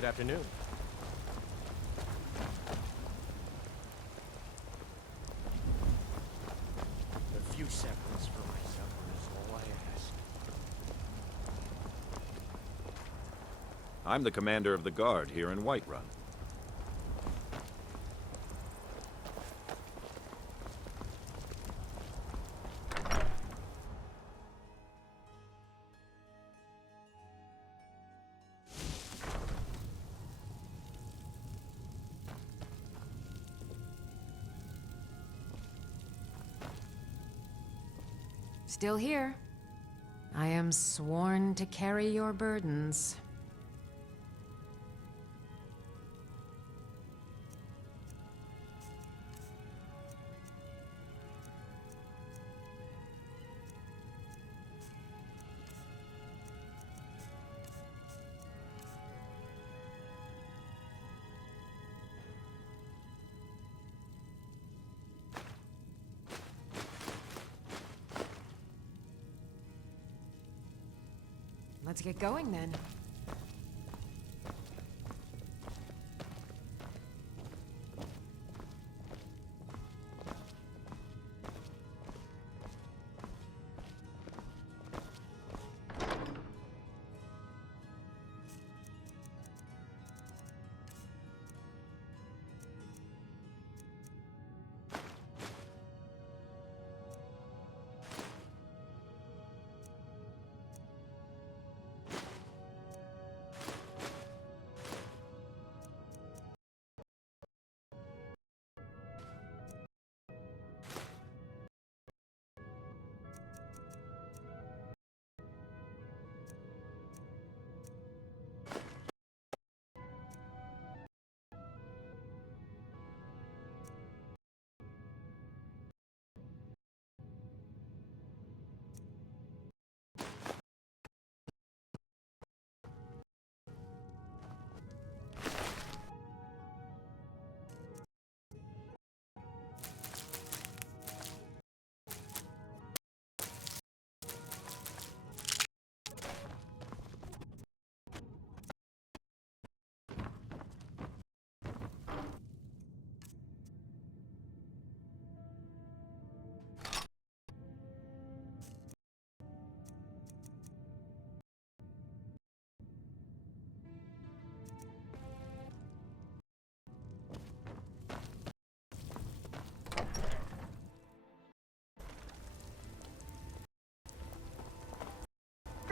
Good afternoon. A few seconds for my supper is all I ask. I'm the commander of the guard here in Whiterun. Still here. I am sworn to carry your burdens. Let's get going then.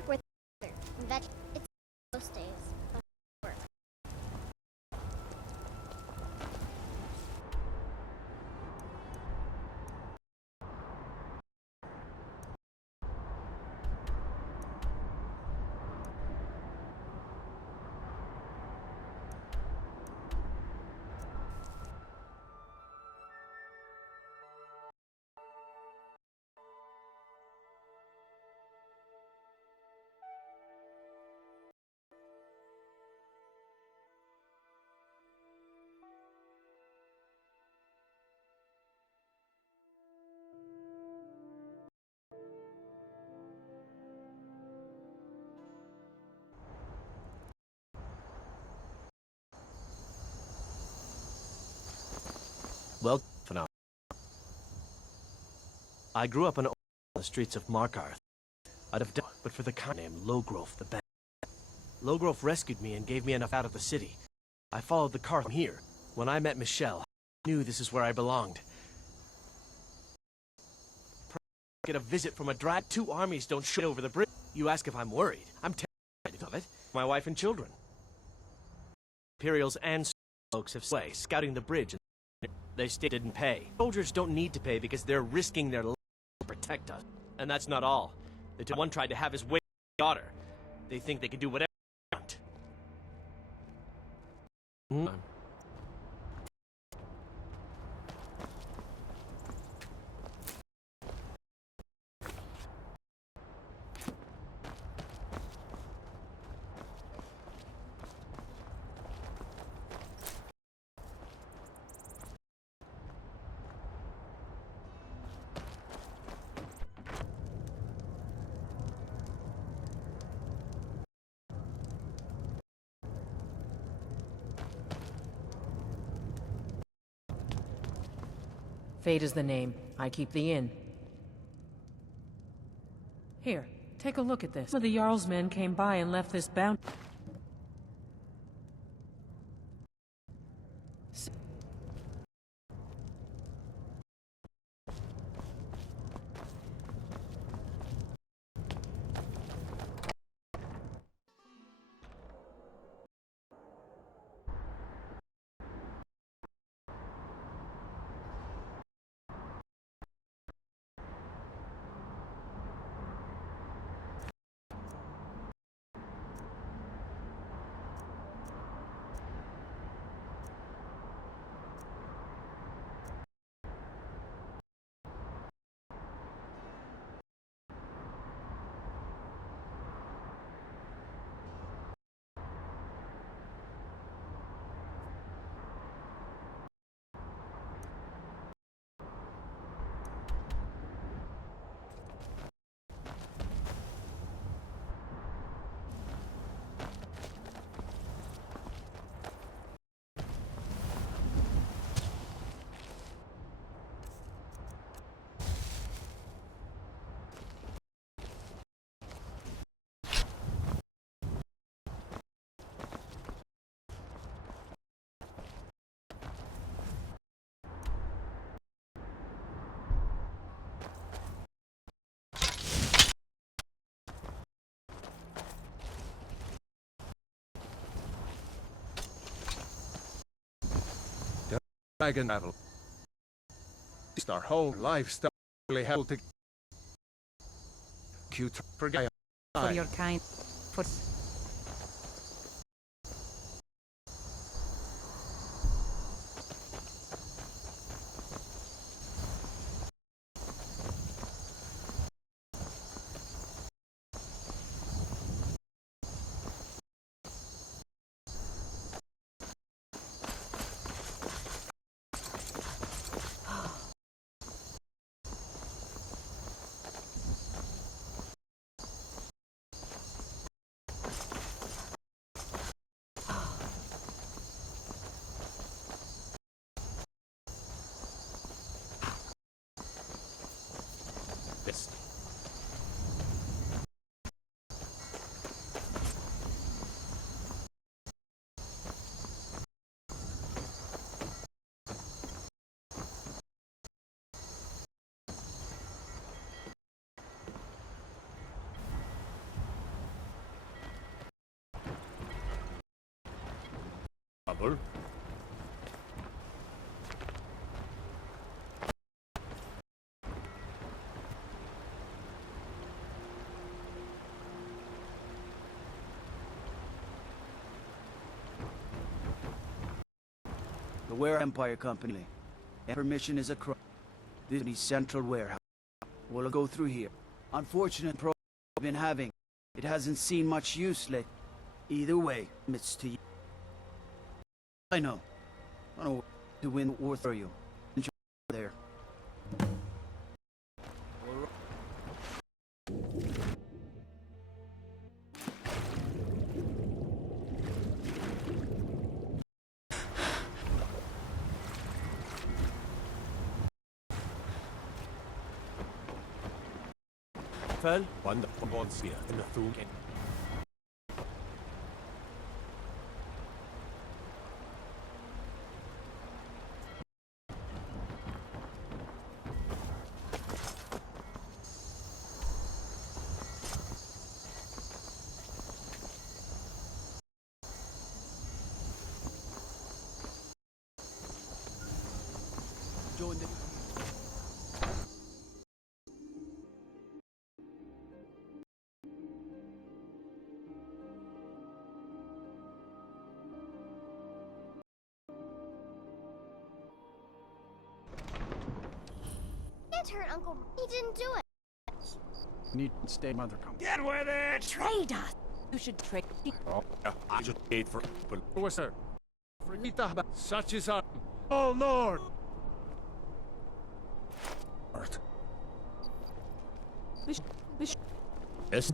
With that it's most days. Work. Well, phenomenal. I grew up on the streets of Markarth. I'd have died but for the kind named Logrove the Bad. Logrove rescued me and gave me enough out of the city. I followed the car from here. When I met Michelle, I knew this is where I belonged. Get a visit from a drag. 2 armies don't shoot over the bridge. You ask if I'm worried. I'm terrified of it. My wife and children. Imperials and folks have sway scouting the bridge. They didn't pay. Soldiers don't need to pay because they're risking their lives to protect us. And that's not all. One tried to have his way with his daughter. They think they can do whatever they want. Fate is the name. I keep the inn. Here, take a look at this. Some of the Jarl's men came by and left this bounty. Dragon battle. Our whole lifestyle really held to cute for guy. For your kind. For... This. Bubble. The Ware Empire Company. And permission is across Disney's central warehouse. We'll go through here. Unfortunate pro I've been having. It hasn't seen much use lately. Either way, it's to you. I know. I know to win the war for you. Enjoy there. Fell, one the bonds here in the food. Join the... Can't hurt Uncle. He didn't do it. Need to stay mother come. Get with it! Trade us! You should trade... Oh, I just paid for but Who sir? Forgita such is our oh Lord. Earth. yes.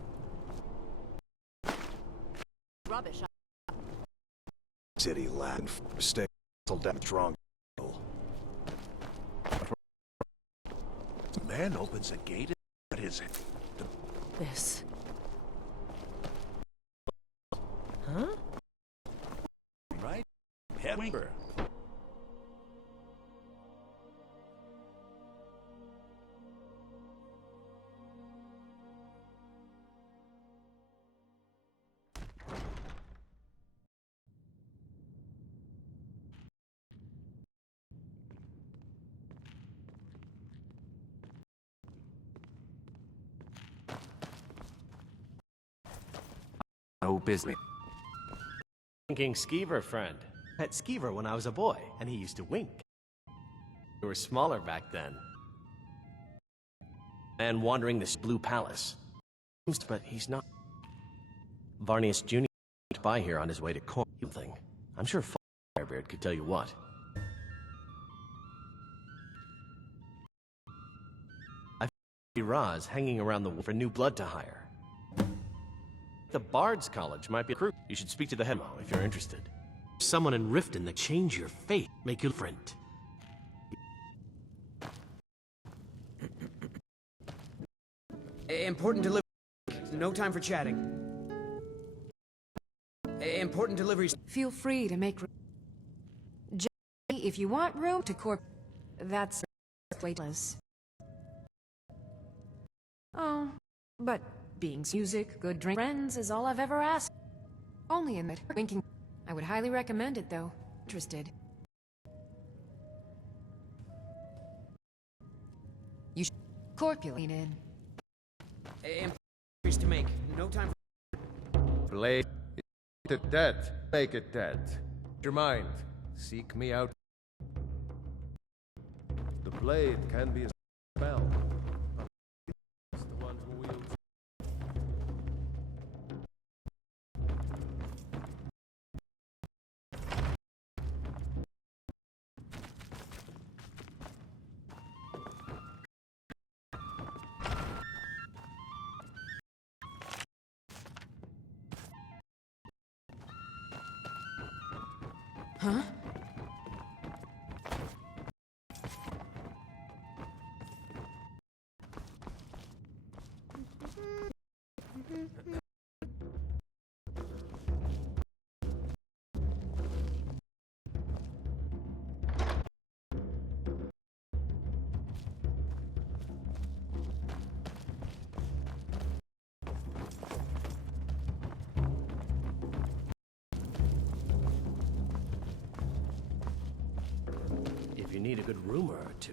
Rubbish. City land stay till damn strong. man opens a gate at his head. This. Huh? Right? Head winker. No business. Thinking Skeever friend. Met Skeever when I was a boy, and he used to wink. We were smaller back then. Man wandering this blue palace. But he's not. Varnius Jr. went by here on his way to court. I'm sure Firebeard could tell you what. I found Raz hanging around the for new blood to hire. The Bard's College might be a crew. You should speak to the head if you're interested. Someone in Riften that change your fate, make you different. Important delivery. No time for chatting. Important deliveries. Feel free to make if you want room to corp. That's weightless. Oh, but being music, good drink, friends is all I've ever asked. Only in that winking. I would highly recommend it, though. Interested. You should corpulate in. Deliveries to make. No time for... Blade it dead. Make it dead. Your mind. Seek me out. The blade can be a spell. It's the one who wields. Huh? If you need a good rumor or two.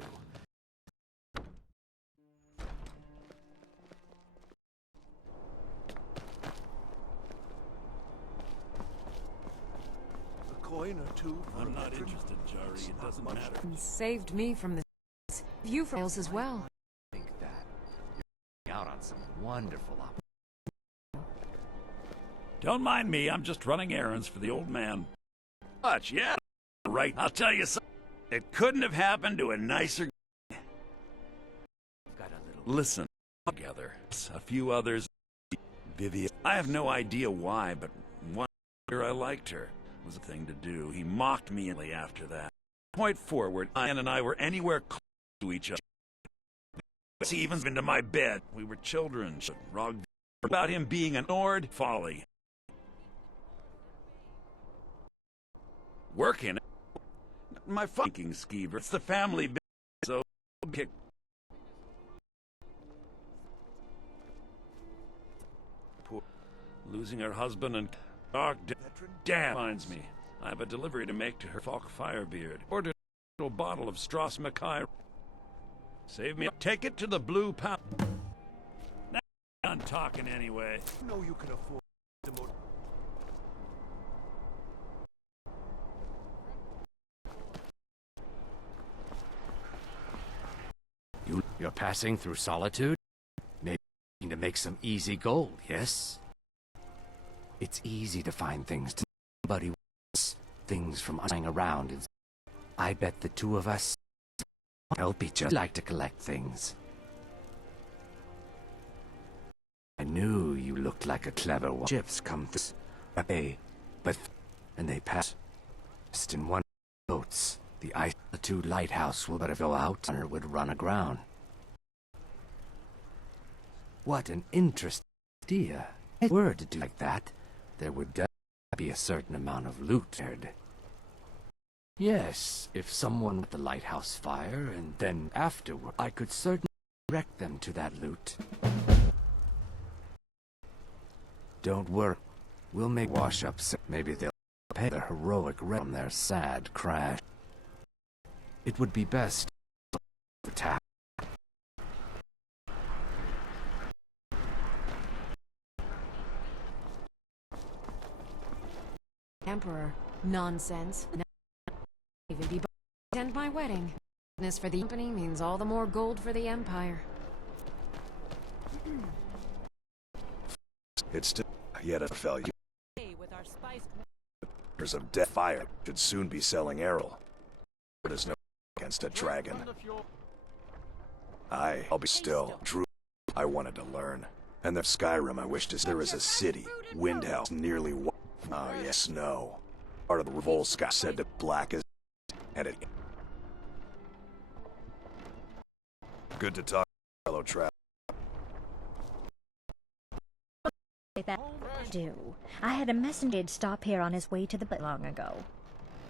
A coin or two. I'm not interested, Jari. It doesn't matter. And saved me from the you fails as well. I think that you're out on some wonderful Don't mind me. I'm just running errands for the old man. Much, yeah. Right. I'll tell you something. It couldn't have happened to a nicer. got a little. Listen, together. A few others. Vivian. I have no idea why, but one year I liked her. It was a thing to do. He mocked me after that. Point forward, Ian and I were anywhere close to each other. He even into my bed. We were children. Rogged about him being an Nord folly. Working. My fucking skeever. It's the family business, so kick. Poor. Losing her husband and dog. Damn. Reminds me. I have a delivery to make to her Falk Firebeard. Ordered a little bottle of Strauss Mackay. Save me. Take it to the Blue Pound. Now I'm talking anyway. No, you can afford the more. You're passing through solitude? Maybe to make some easy gold, yes? It's easy to find things to somebody wants. Things from lying around. I bet the two of us help each other. Like to collect things. I knew you looked like a clever one. Ships come through. And they pass. Just in one boats. The Solitude lighthouse will better go out, or it would run aground. What an interesting idea. If it were to do like that, there would definitely be a certain amount of loot there. Yes, if someone lit the lighthouse fire, and then afterward, I could certainly direct them to that loot. Don't worry. We'll make wash-ups. Maybe they'll pay the heroic rent on their sad crash. It would be best to attack. Emperor. Nonsense. Even be attend my wedding. This for the company means all the more gold for the Empire. It's still yet a failure. Of death fire should soon be selling arrow. There's no against a dragon. I'll be still. Drew, I wanted to learn. And the Skyrim I wish to see. There is a city, Windhouse, nearly oh yes, no. Part of the Revolska said to black as and it. Good to talk, fellow traveler. Do. I had a messenger stop here on his way to the boat long ago.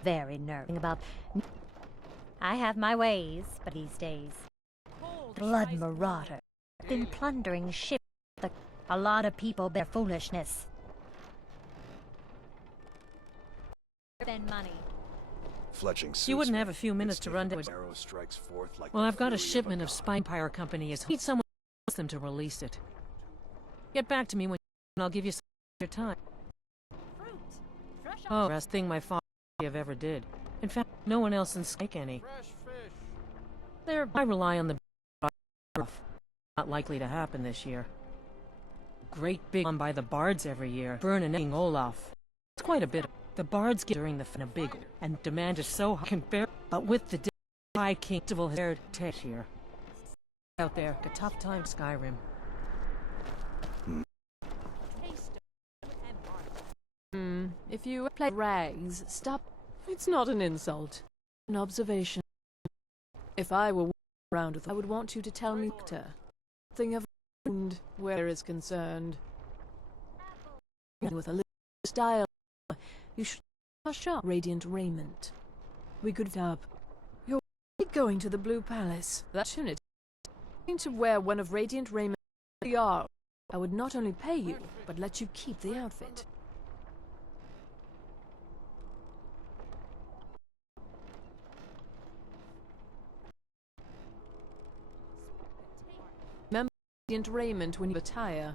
Very nerving about. I have my ways, but these days, blood marauder been plundering ships. A lot of people bear foolishness. Spend money. Fletching You wouldn't have a few minutes to run down. Arrow strikes forth like Well, I've got a fury shipment a of god. Spy Empire Company. Need someone who wants them to release it. Get back to me when and I'll give you some your time. Oh, best thing my father ever did. In fact, no one else in Skyke any. I rely on the not likely to happen this year. Great big one by the bards every year. Burn and King Olaf. It's quite a bit. The bards get during the a big and demand is so high compare. But with the High King Festival has aired here. Out there, a tough time, Skyrim. If you play rags, stop. It's not an insult. An observation. If I were around with, I would want you to tell me something of wound where is concerned. With a little style, you should hush up radiant raiment. We could up. You're going to the Blue Palace. That shouldn't. Going to wear one of radiant raiment. I would not only pay you, but let you keep the outfit. Remember radiant raiment when you retire.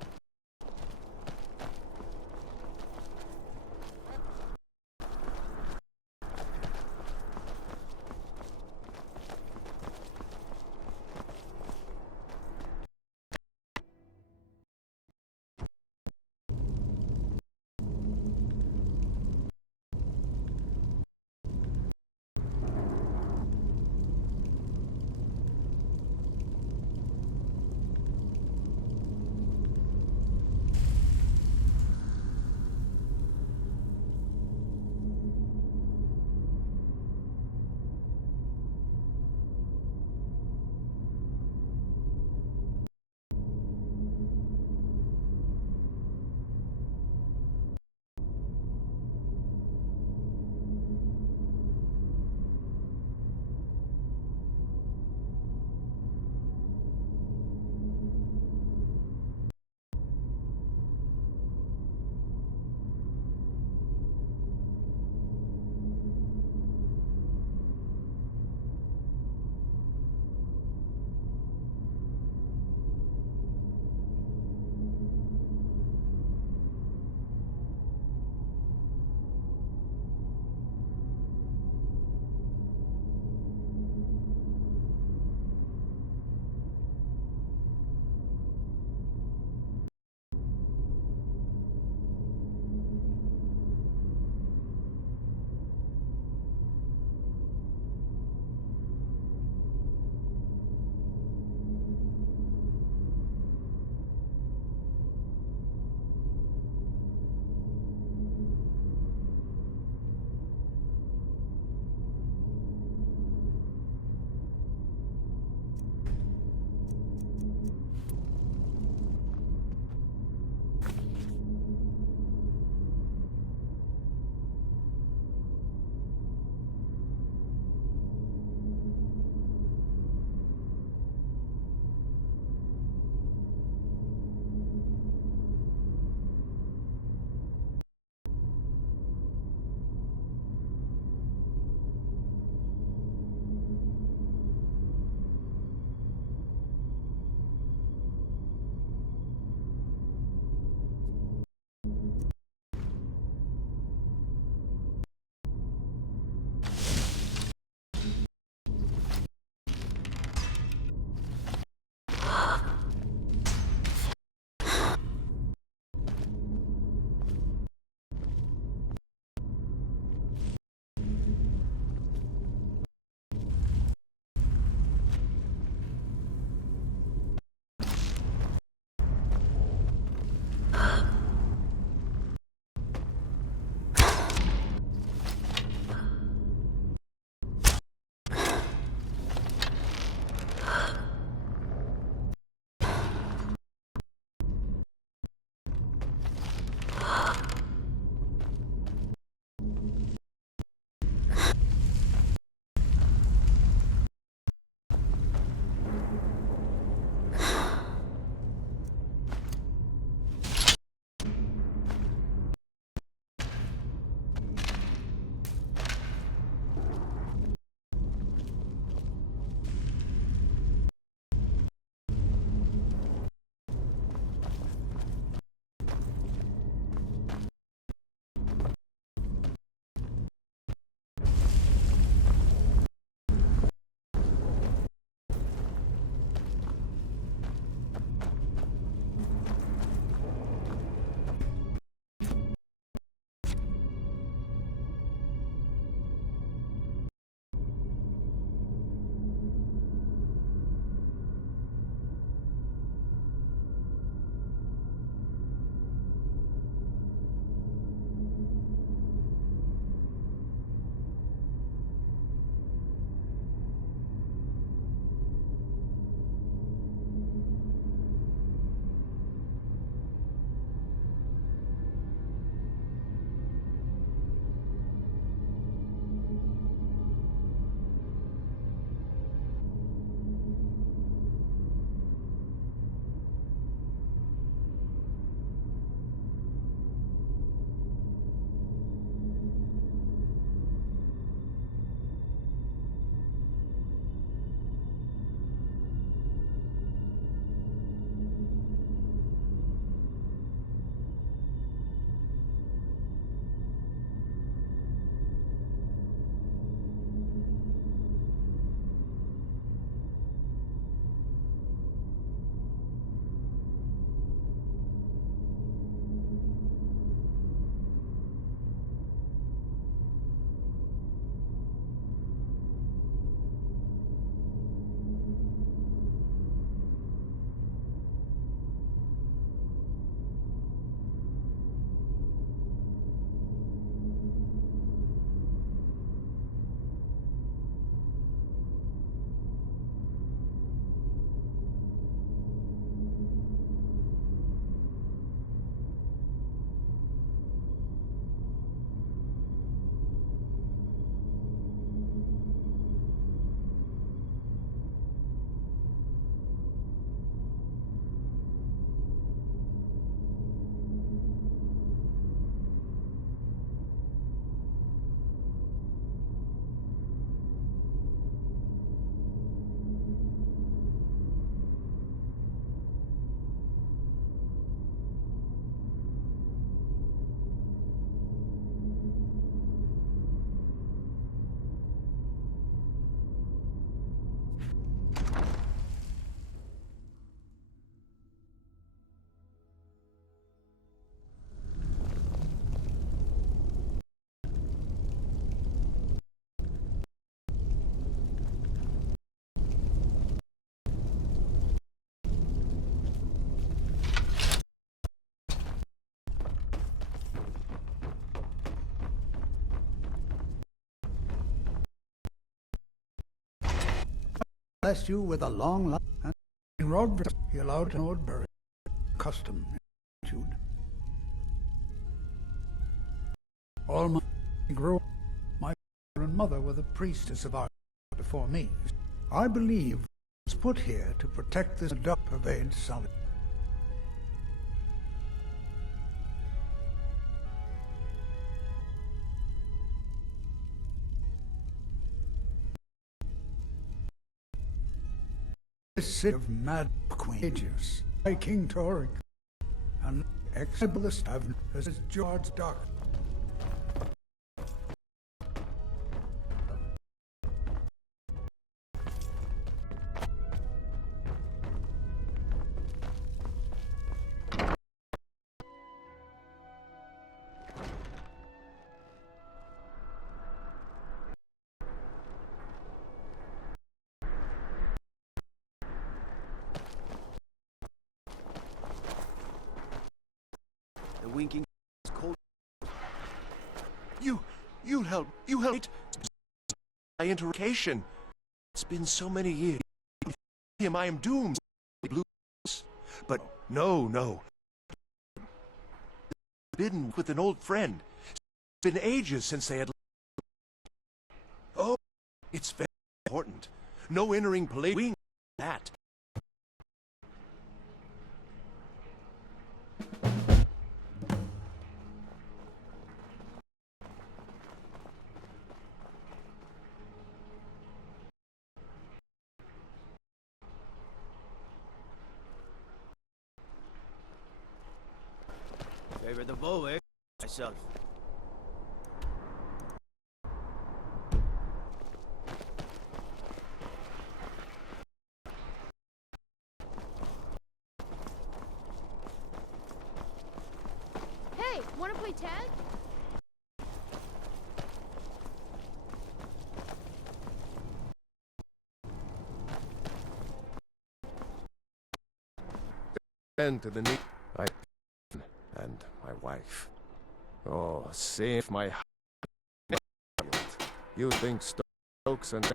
bless you with a long life. And in Rodbury, he allowed an Ordbury custom attitude. All my grew. My father and mother were the priestess of our before me. I believe it's put here to protect this dark pervades solitude. This city of mad queens by King Toric and ex-iblis as George Dark. The winking is cold. You help my interrogation. It's been so many years. Him, I am doomed. But no. Bidden with an old friend. It's been ages since they had. Oh, it's very important. No entering Palladium. That. Favor the bow, eh? Myself. Hey, wanna play tag? And to the knee. And my wife. Oh, save my. You think Stokes and.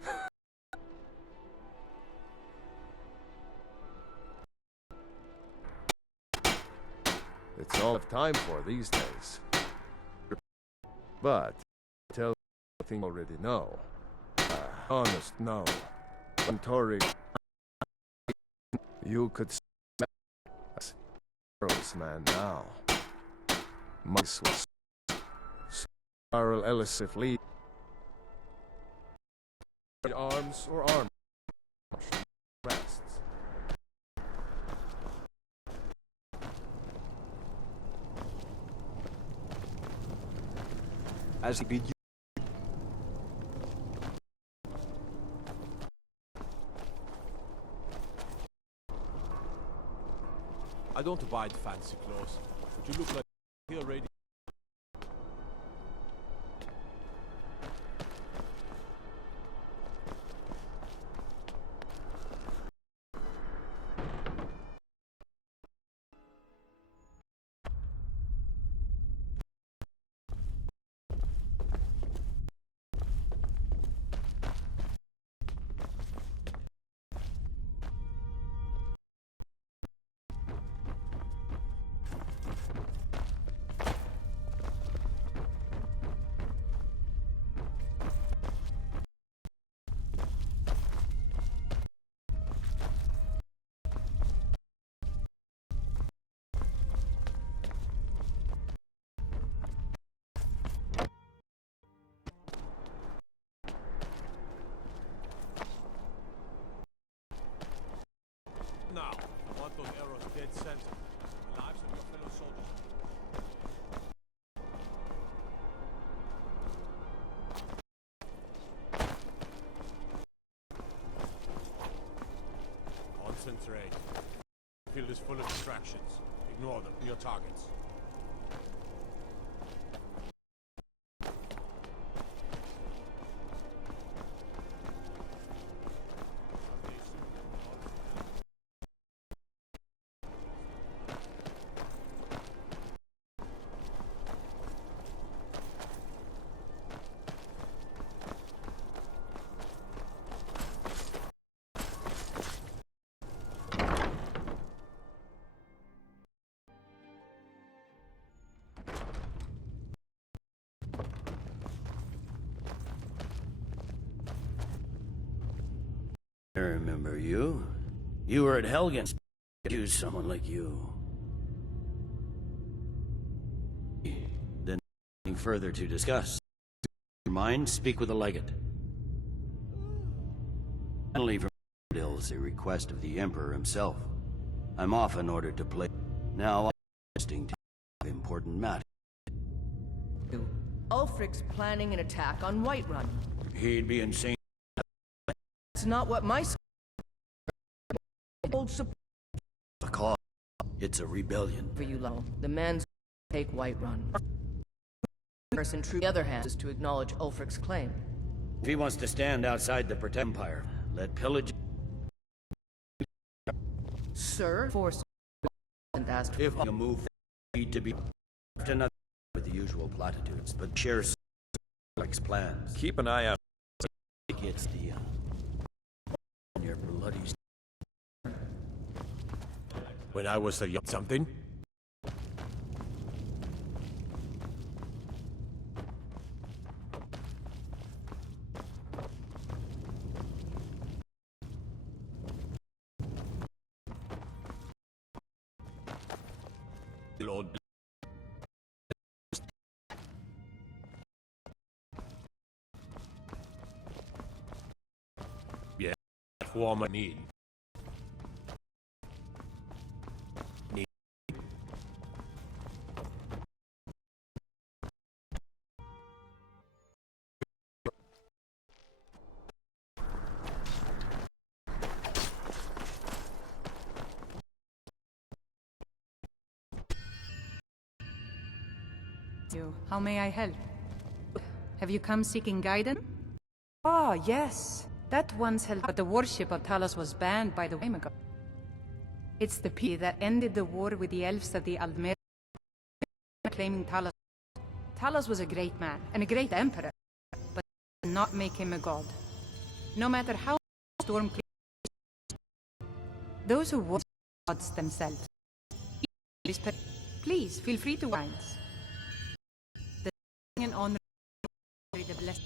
It's all I've time for these days. But, tell something you already know. Honest no. Tori, you could smell us. Man now. Mice was Carl Ellisif Lee. Arms or arm. Rests. As he beat you. I don't abide fancy clothes, but you look like you're ready. Now, I want those arrows dead center. The lives of your fellow soldiers. Concentrate. The field is full of distractions. Ignore them. Your targets. I remember you. You were at Helgen's. Use someone like you. Then, nothing further to discuss. Mind, speak with the legate. Finally, from Il's a request of the Emperor himself. I'm often ordered to play. Now, I'm listening to important matter. Ulfric's planning an attack on Whiterun. He'd be insane. It's not what my old support A call. It's a rebellion. for you, Lo. The man's take Whiterun. Person true. The other hand is to acknowledge Ulfric's claim. If he wants to stand outside the Protect Empire, let pillage. Sir, force and ask If a move need to be another with the usual platitudes, but shares Alex plans. Keep an eye out. It's the your bloody. When I was a young something? Lord. Yeah, warm I need. How may I help? Have you come seeking guidance? Ah, yes. That once held, but the worship of Talos was banned by the time ago. It's the P that ended the war with the elves of the Aldmer, claiming Talos. Talos was a great man and a great emperor, but did not make him a god. No matter how storm those who worship gods themselves. Please feel free to wine. And honor the blessed.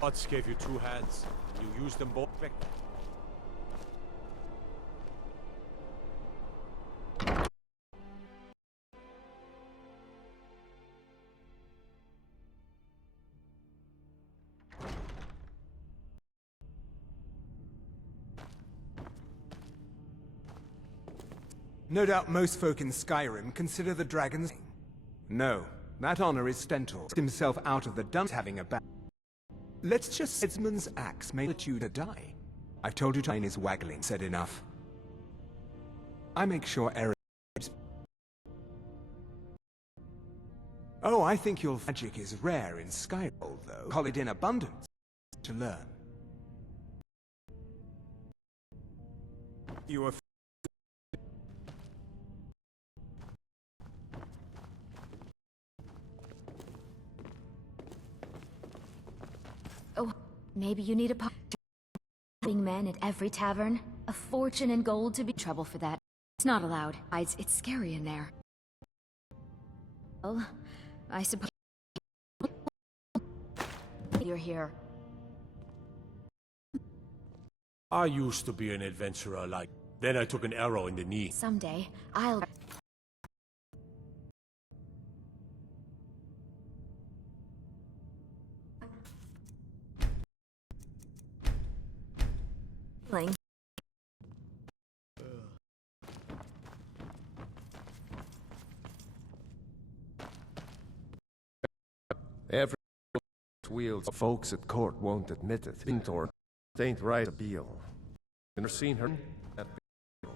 Gods gave you two hands. You used them both. No doubt most folk in Skyrim consider the dragons. No, that honor is Stentor. Himself out of the dungeon having a battle. Let's just Headsman's axe made the Tudor die. I've told you time is waggling, said enough. I make sure Eric. Oh, I think your magic is rare in Skyrim, though. Call it in abundance to learn. You are. Oh, maybe you need a men at every tavern. A fortune in gold to be trouble for that. It's not allowed. It's scary in there. Well, I suppose you're here. I used to be an adventurer like. Then I took an arrow in the knee. Someday, I'll... wheels. Folks at court won't admit it. Intor ain't right a Beale. Never seen her at Beale.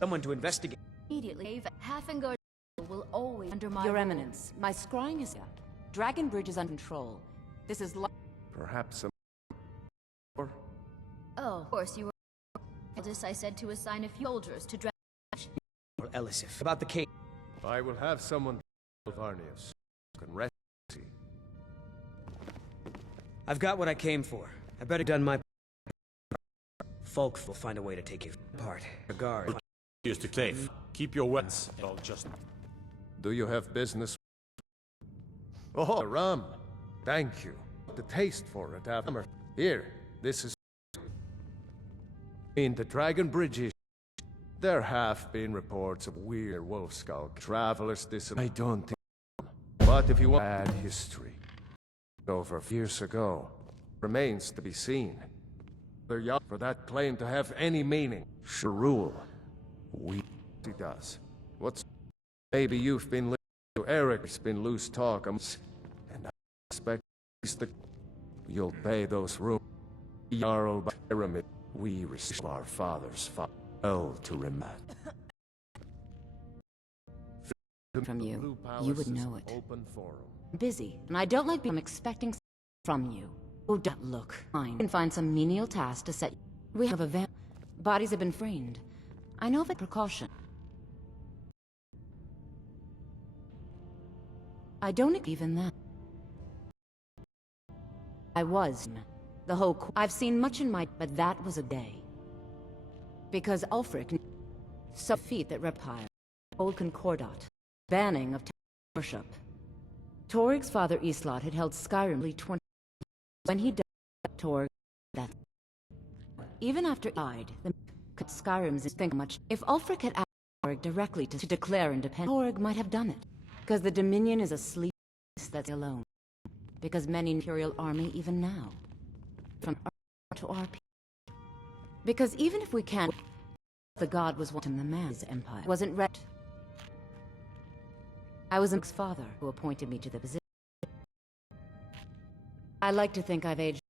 Someone to investigate. Immediately, Hafengard will always under my Your rule. Eminence, my scrying is out. Dragon Bridge is under control. This is Perhaps a Oh, of course you were. I said to assign a few soldiers to Or Elisif. About the case. I will have someone Varnius can rest. I've got what I came for. I better done my. Folk will find a way to take you apart. A guard. Here's to safe. Keep your weapons. I'll just. Do you have business? Oh, rum. Thank you. The taste for it, Hammer. Here, this is. In the Dragon Bridge, there have been reports of weird wolf-skull travelers. I don't think. But if you want bad history, over years ago, remains to be seen. They're young for that claim to have any meaning. Sure rule. He does. What's maybe you've been listening to Eric's been loose talk, and I expect he's the you'll pay those rooms. Yarrow by pyramid. We receive our father's well to remind. from you. You would know it. Open forum. Busy, and I don't like being expecting from you. Oh, don't look. Fine. Can find some menial task to set. We have a van. Bodies have been framed. I know of a precaution. I don't even that. I was. The whole. I've seen much in my. But that was a day. Because Ulfric. So feet that repile. Old Concordat. Banning of worship. Torig's father Islot had held SKYRIM 20. When he died, Torig. That. Even after he died, the SKYRIM's think much. If Ulfric had asked Torig directly to declare independence, Torig might have done it. Because the Dominion is a sleep that's alone. Because many Imperial army even now. From our to our people. Because even if we can't, the god was wanting the man's empire wasn't ready. I was Mick's father who appointed me to the position. I like to think I've aged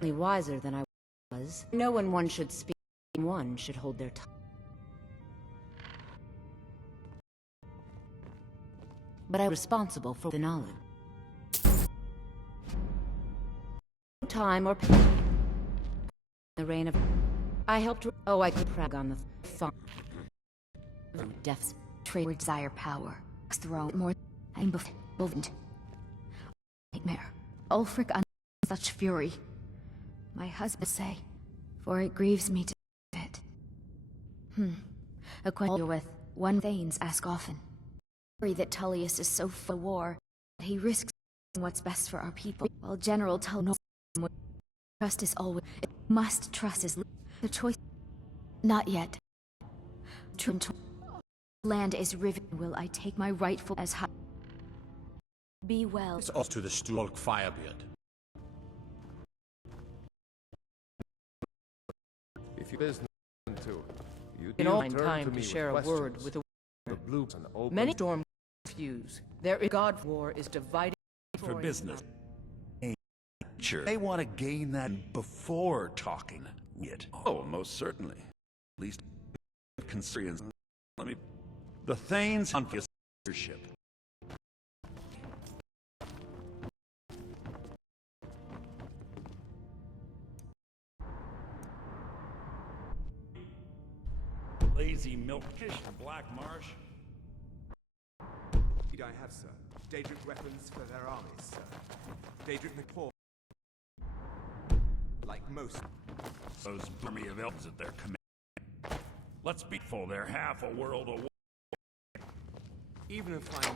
wiser than I was. No one should speak, one should hold their tongue. But I'm responsible for the knowledge. Time or the reign of I helped. Oh, I could brag on the fun. Death's trade desire power. Throne more and movement. Nightmare. Ulfric on such fury. My husband say, for it grieves me to it. Acquainted with one Thanes ask often. Worry that Tullius is so for war that he risks what's best for our people. While General Tullius trust is always it must trust is the choice. Not yet. Land is riven. Will I take my rightful as high? Be well. It's off to the Stulk Firebeard. If you business to you In do all turn time to me share a with word questions. with a The blue and open. many storm fuse. Their god war is dividing For business. Sure. They want to gain that before talking. It. Oh, most certainly. At least considering. Let me. The Thanes on leadership. Lazy milkfish from Black Marsh. Need I have, sir? Daedric weapons for their armies, sir. Daedric McPaw. Like most. Those army of elves at their command. Let's be full. They're half a world away. Even if I'm...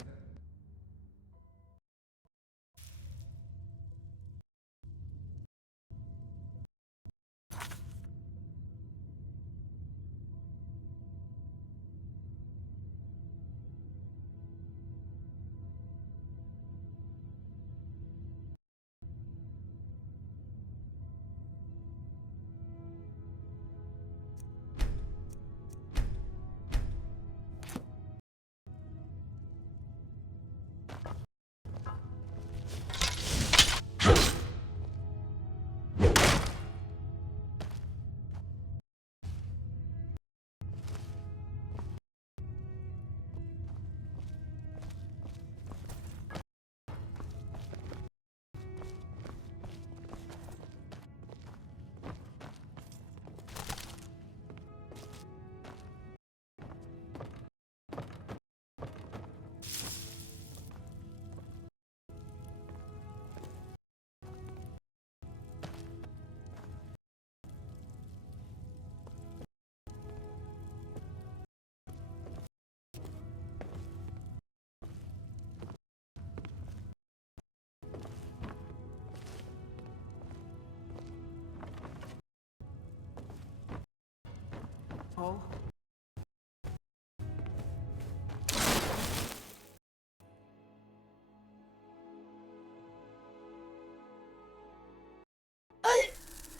go.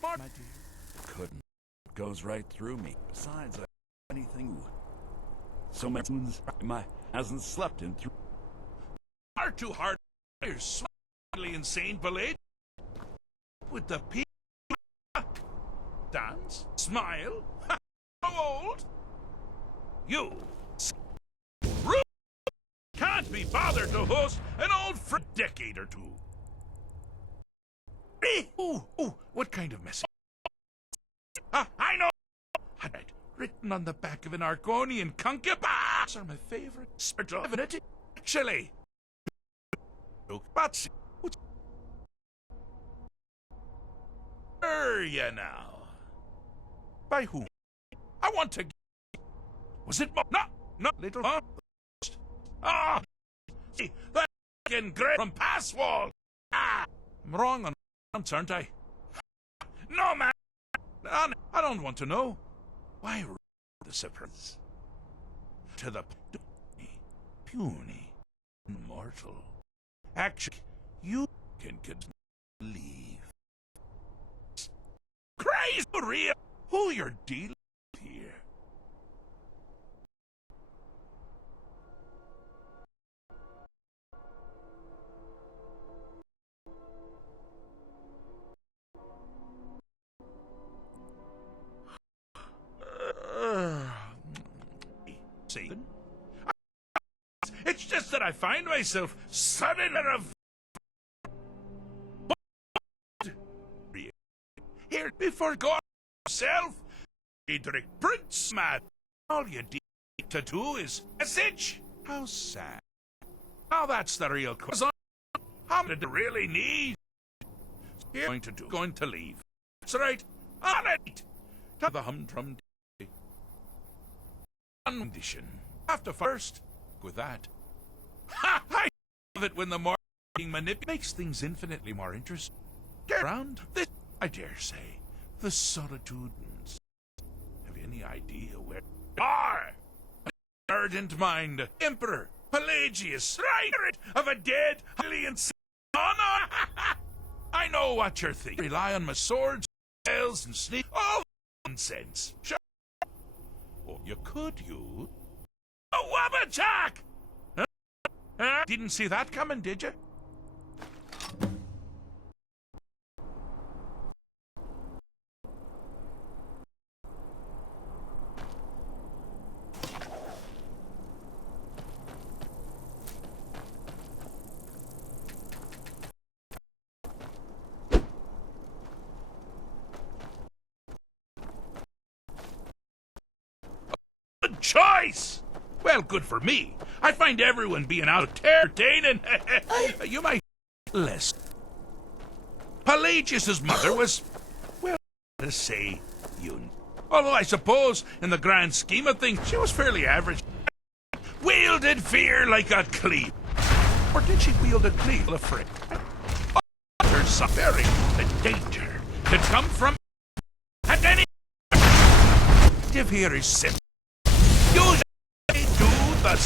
My dear, couldn't. Goes right through me. Besides, anything. So many moons my hasn't slept in through. Are too hard. You're slightly insane, Blade. With the people. Dance, smile. How old? You. Rude. Can't be bothered to host an old for a decade or two. Ooh, what kind of message? I know! Had it written on the back of an Argonian concubine. Are my favorite spirit of it. Actually. But you now. By whom? I want to. Was it? No, little. Ah, see that fucking great from Passwall. I'm wrong on once, aren't I? No, man. I don't want to know. Why the surprise? To the puny, immortal. Actually, you can leave. Crazy real. Who you're dealing with here? See? It's just that I find myself suddenly of here before God himself, Friedrich Prince, mad. All you need to do is message. How sad. Now that's the real question. How did it really need? You're going to leave. That's right. On it. To the humdrum. Condition. After first, with that. Ha! I love it when the more being manipulated makes things infinitely more interesting. Get around this, I dare say, the solitudes. Have you any idea where they are? Ardent mind, Emperor Pelagius, spirit of a dead, highly insane. Oh no! I know what you're thinking. Rely on my swords, spells, and sneak. All nonsense. Sure. Oh, you could use a Wabbajack! Huh? Didn't see that coming, did you? Good choice! Well, good for me. I find everyone being out entertaining. You might less. Pelagius's mother was, well, to say, although I suppose, in the grand scheme of things, she was fairly average. Wielded fear like a cleave. Or did she wield a cleave, a friend? There's some very danger that come from at any here is simple. Usually do the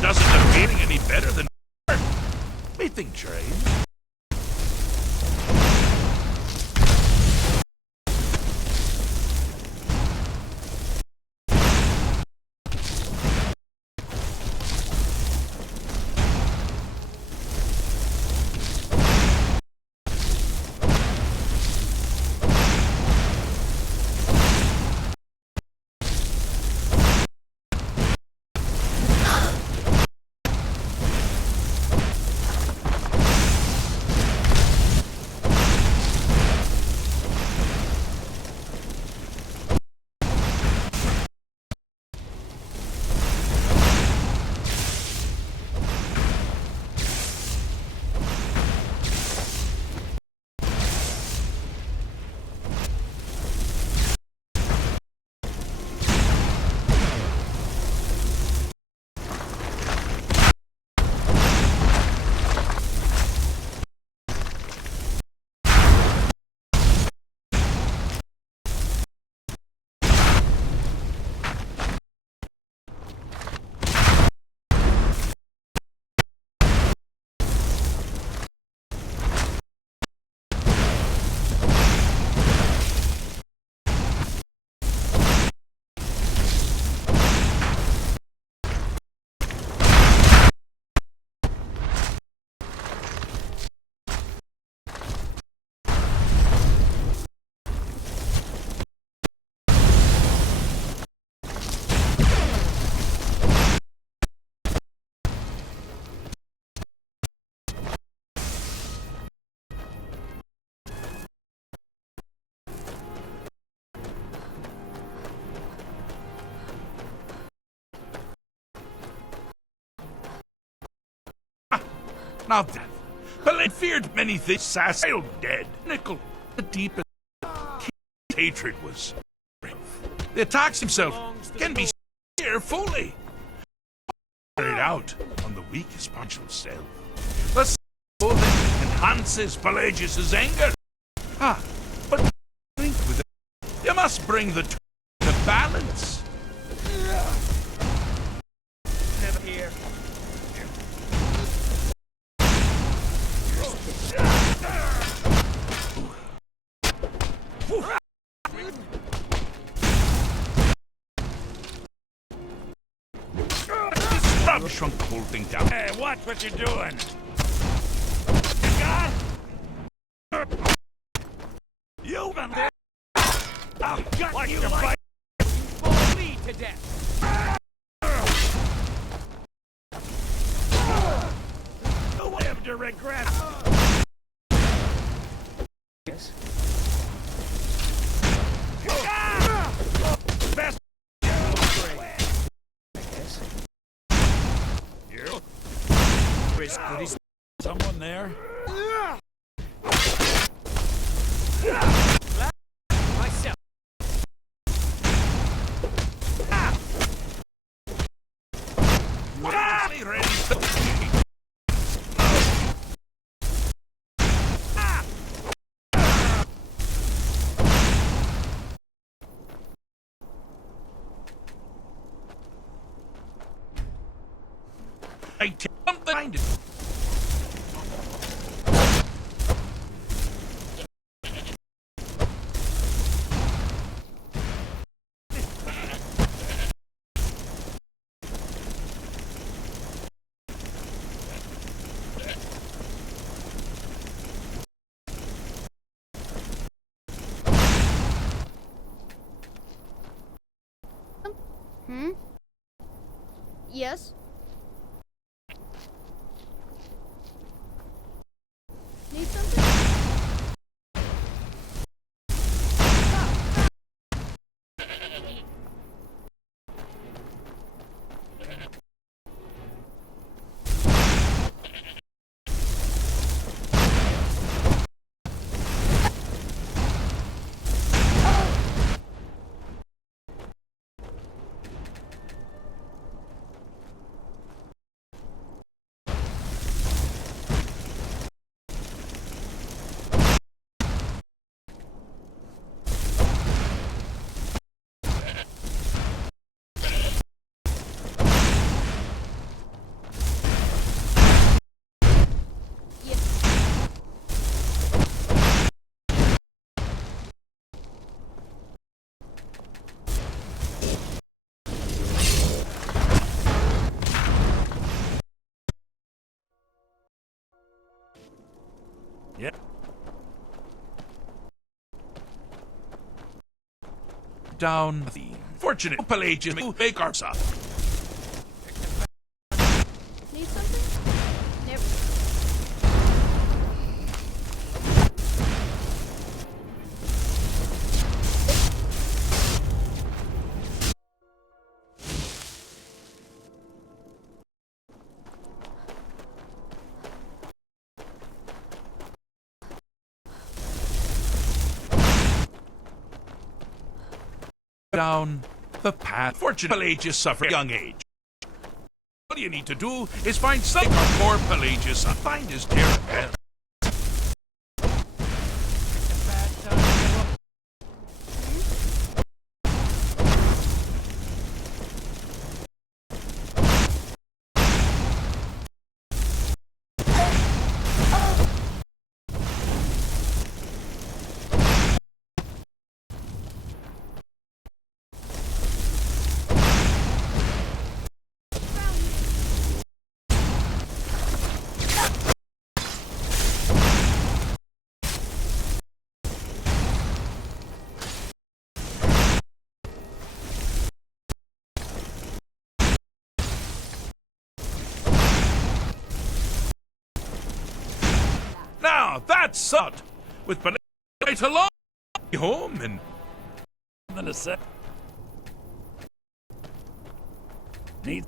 doesn't appear any better than we think, Trey. Now that Pelé feared many things, Sassile dead. Nickel, the deepest hatred was. The attacks himself can be here fully. Carried out on the weakest part of himself. The clothing enhances Pelagius's anger. But think with it. You must bring the two to balance. Never here. Stop shrunk the whole thing down. Hey, watch what you're doing. You been there? I'll gut Watch you the like... fight. Bleed to death. You live to regret. Yes. Best. You? Chris, good as Someone there? myself. Ready. I tell something. Find it. Hmm? Yes? Need something? Yeah. Down the fortunate Pelagius to make our up. Need something? Never. Down the path. Fortunate Pelagius suffered at a young age. All you need to do is find something for Pelagius and find his dear pet. Now that's out with Pelagius right along home and In a sec. Need.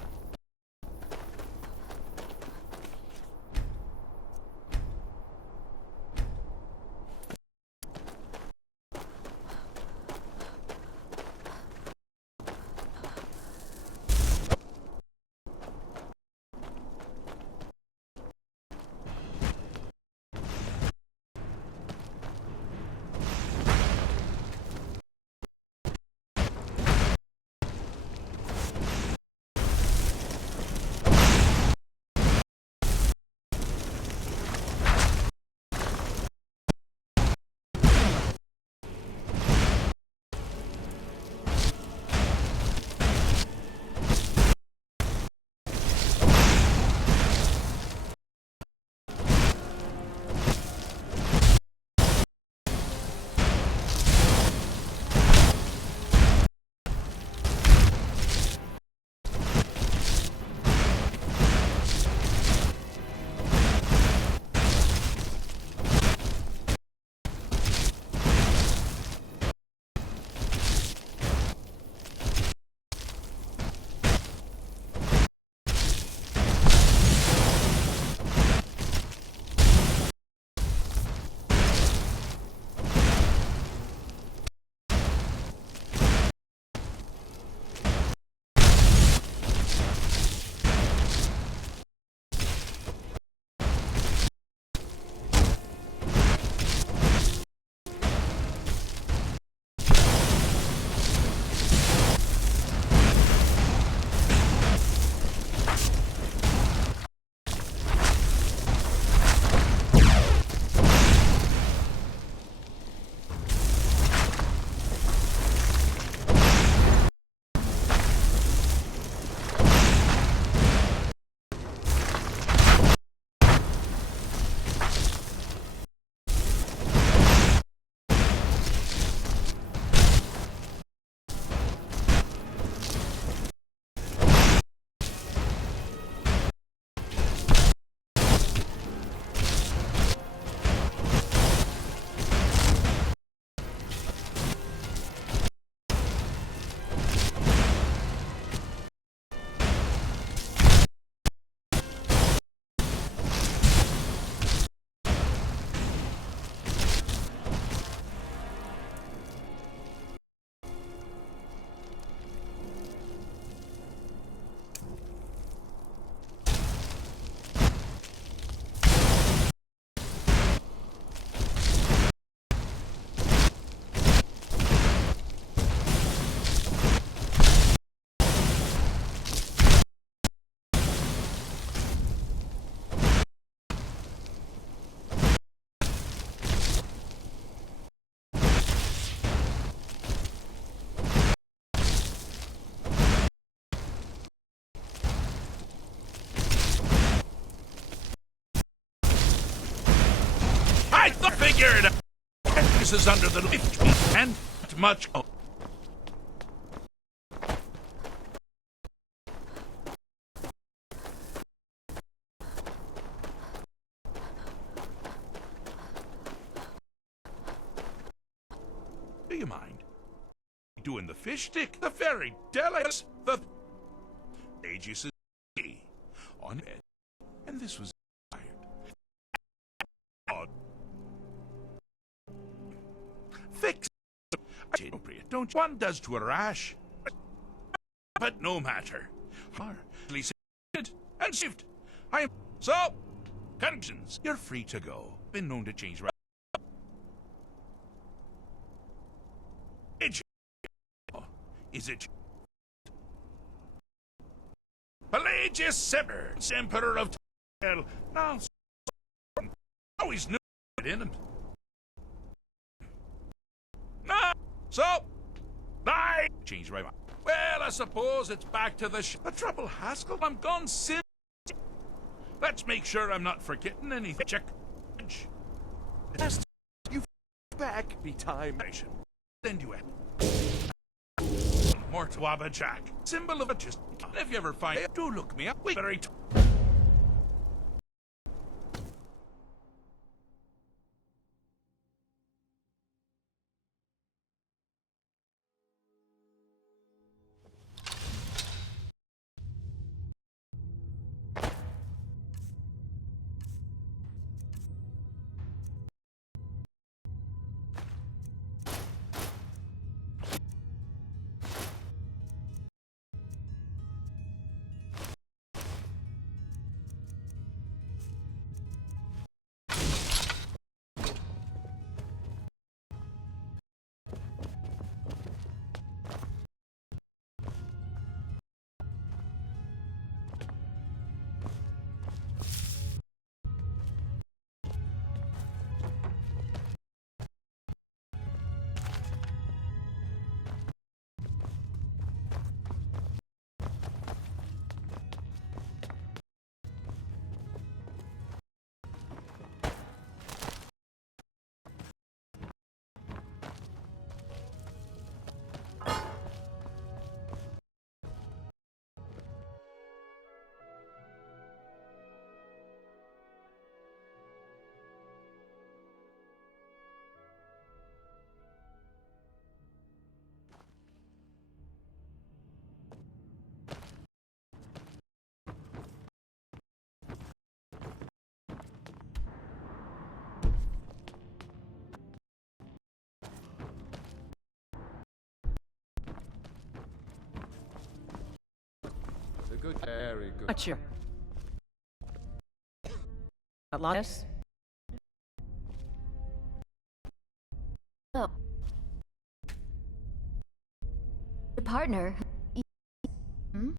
figured. This is under the lift and not much. Oh. Do you mind doing the fish stick? The very delicate, the ages is on it, and this was odd. Fix appropriate, don't one does to a rash, but no matter. Hardly saved and saved. I am so. Conscience, you're free to go. Been known to change. Is it Pelagius Severus, Emperor of Tell? Now, always knew it in him. No, so I changed my mind. Well, I suppose it's back to the trouble, Haskell. I'm gone since. Let's make sure I'm not forgetting anything. Check. You back. Be time. Then you Mortwaba Jack, symbol of a just. If you ever find it, do look me up. We better eat. Good, very good. Gotcha. Atlas? Oh. Your partner. Hmm?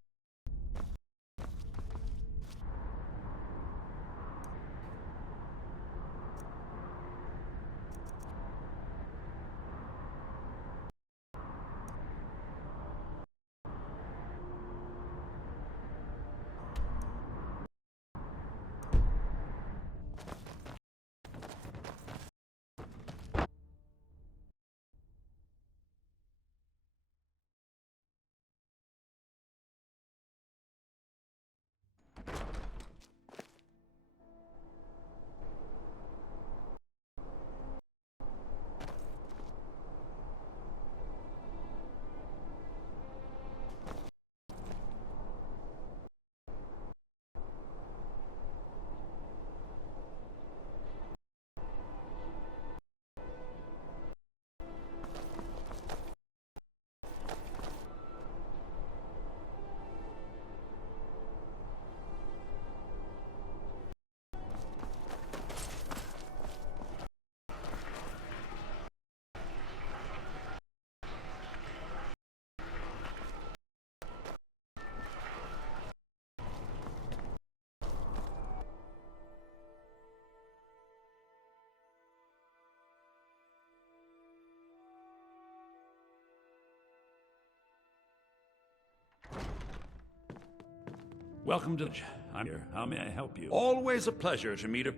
Welcome to... I'm here. How may I help you? Always a pleasure to meet a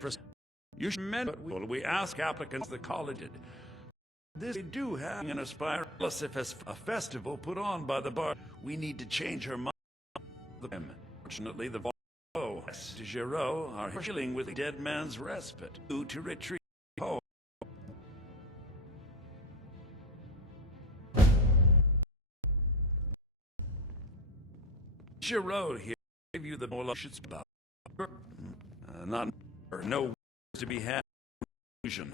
You should mention we ask applicants the college did. This we do have an aspire a festival put on by the bar. We need to change her mind. Fortunately, the de Giraud are healing with the dead man's respite. Due to retreat home. Giraud here gave you the bullshit about not or no to be had. Illusion.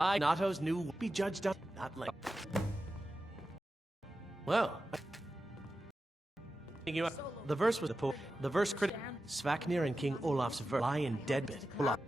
Nato's new be judged on not like. Well, the verse was the verse critic Svaknir and King Olaf's verse lie in deadbit. Olaf.